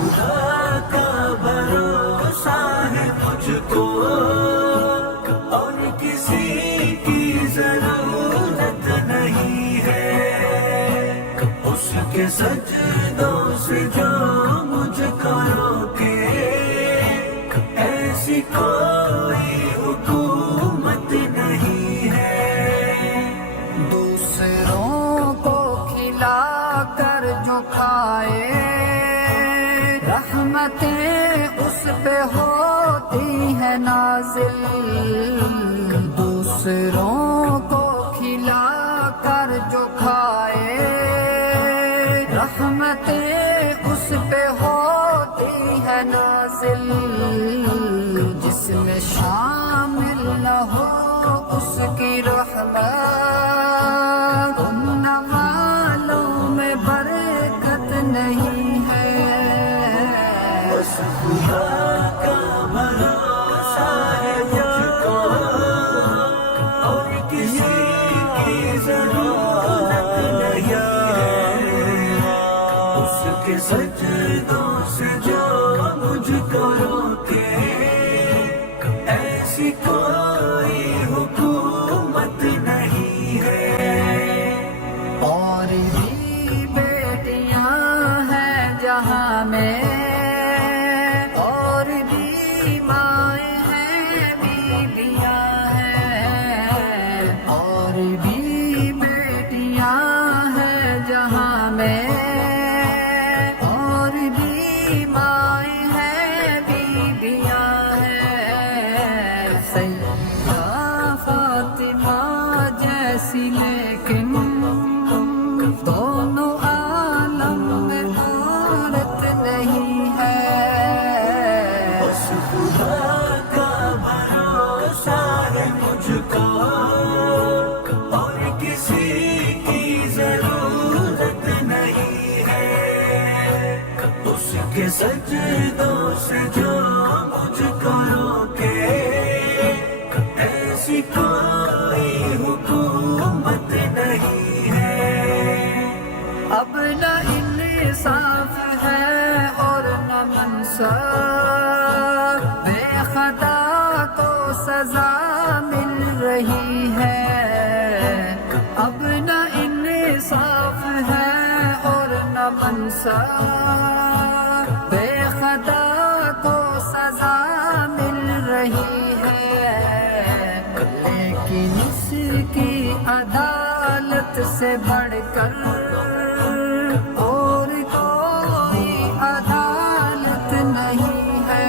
خدا کا بھروسہ ہے مجھ کو، اور کسی کی ضرورت نہیں ہے، اس کے سجدوں سے جو مجھ کو روکے، ایسی کوئی حکومت نہیں ہے۔ دوسروں کو کھلا کر جو کھائے، رحمتیں اس پہ ہوتی ہیں نازل، دوسروں کو کھلا کر جو کھائے، رحمتیں اس پہ ہوتی ہیں نازل، جس میں شامل نہ ہو اس کی رحمت، ان والوں میں برکت نہیں ہے۔ بس خدا کا بھروسہ ہے مجھ کو، اور کسی کی ضرورت نہیں ہے، اس کے سجدوں سے جو مجھ کو روکے، ایسی کوئی حکومت نہیں ہے۔ اور بھی بیٹیاں ہیں جہاں میں، اور بھی مائیں ہیں، بیویاں ہیں، اور بھی بیٹیاں ہیں جہاں میں، اور بھی مائیں ہیں، بیویاں ہیں، سیدہ فاطمہ جیسی، لیکن دونوں عالم میں عورت نہیں ہے۔ بس خدا کا بھروسہ ہے مجھ کو، اور کسی کی ضرورت نہیں ہے، اس کے سجدوں سے جو مجھ کو روکے، ایسی کوئی حکومت نہیں ہے۔ اب نہ انصاف ہے اور نہ منصف، بے خدا کو سزا مل رہی ہے، اب نہ انصاف ہے اور نہ منصف، بے خدا کو سزا مل رہی ہے، لیکن اس کی عدالت سے بڑھ کر اور کوئی عدالت نہیں ہے۔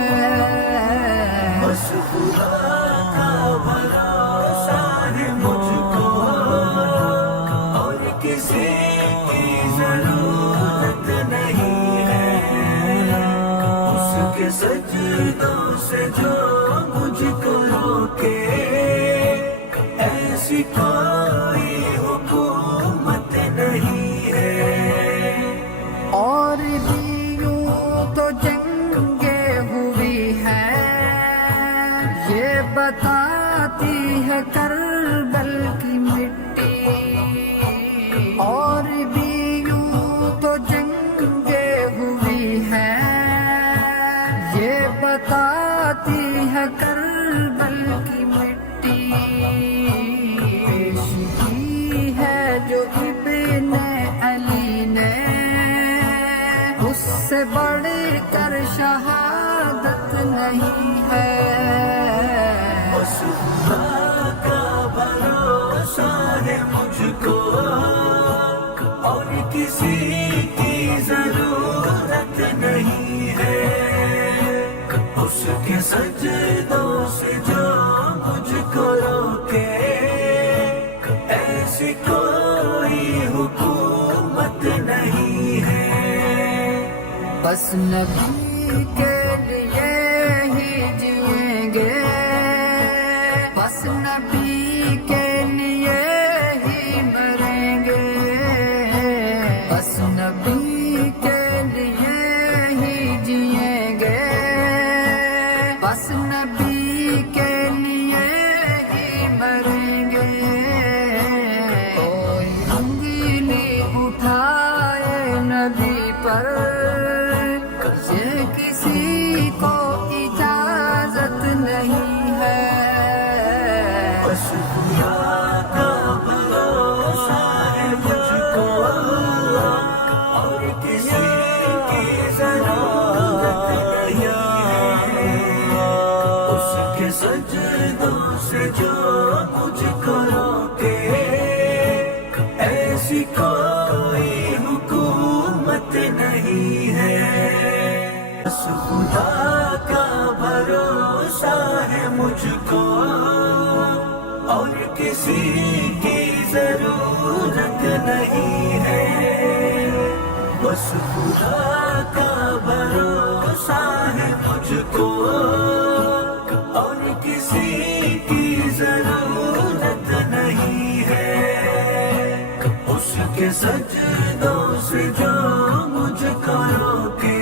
بس خدا کا بھروسہ ہے مجھ کو، اور کسی کی ضرورت نہیں ہے، اس کے سجدوں سے جو مجھ کو روکے، ایسی کوئی حکومت نہیں ہے۔ اور بھی یوں تو جنگیں ہوئی ہیں، یہ بتاتی ہے کربل کی مٹی، اور بھی یوں تو جنگیں ہوئی ہیں، یہ بتاتی ہے کربل کی مٹی، پیش کی ہے جو ابن علی نے، اس سے بڑھ کر شہادت نہیں ہے۔ بس خدا کا بھروسہ ہے مجھ کو، اور کسی کی ضرورت نہیں ہے، اس کے سجدوں سے جو مجھ کو روکے، ایسی کوئی حکومت نہیں ہے۔ بس نبی کے لیے ہی جئیں گے، بس نبی کے لیے ہی مریں گے، بس نبی کے لیے ہی جئیں گے، بس نبی کے لیے ہی مریں گے، کوئی انگلی اٹھائے نبی پر، بس خدا کا بھروسہ ہے مجھ کو، اور کسی کی ضرورت نہیں ہے، بس خدا کا بھروسہ ہے مجھ کو، اور کسی کی ضرورت نہیں ہے، اس کے سجدوں سے جو مجھ کو روکے،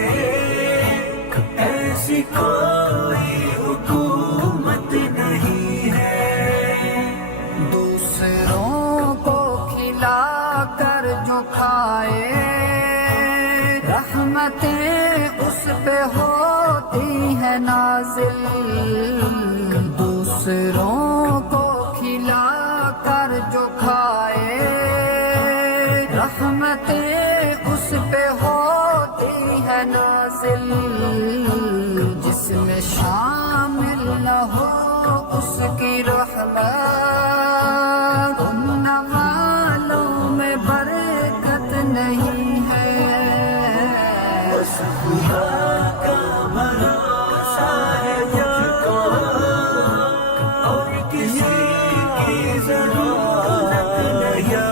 ایسی کوئی حکومت نہیں ہے۔ دوسروں کو کھلا کر جو کھائے، رحمتیں اس پہ ہوتی ہیں نازل، دوسروں کو کھلا کر جو کھائے، رحمتیں اس پہ ہوتی ہیں نازل، جس میں شامل نہ ہو اس کی رحمت، ان والوں میں برکت نہیں ہے۔ بس خدا کا بھروسہ ہے مجھ کو، اور کسی کی ضرورت نہیں ہے،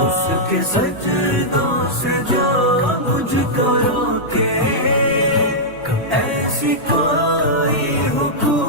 اس کے سجدوں سے جو مجھ کو روکے، ایسی کوئی حکومت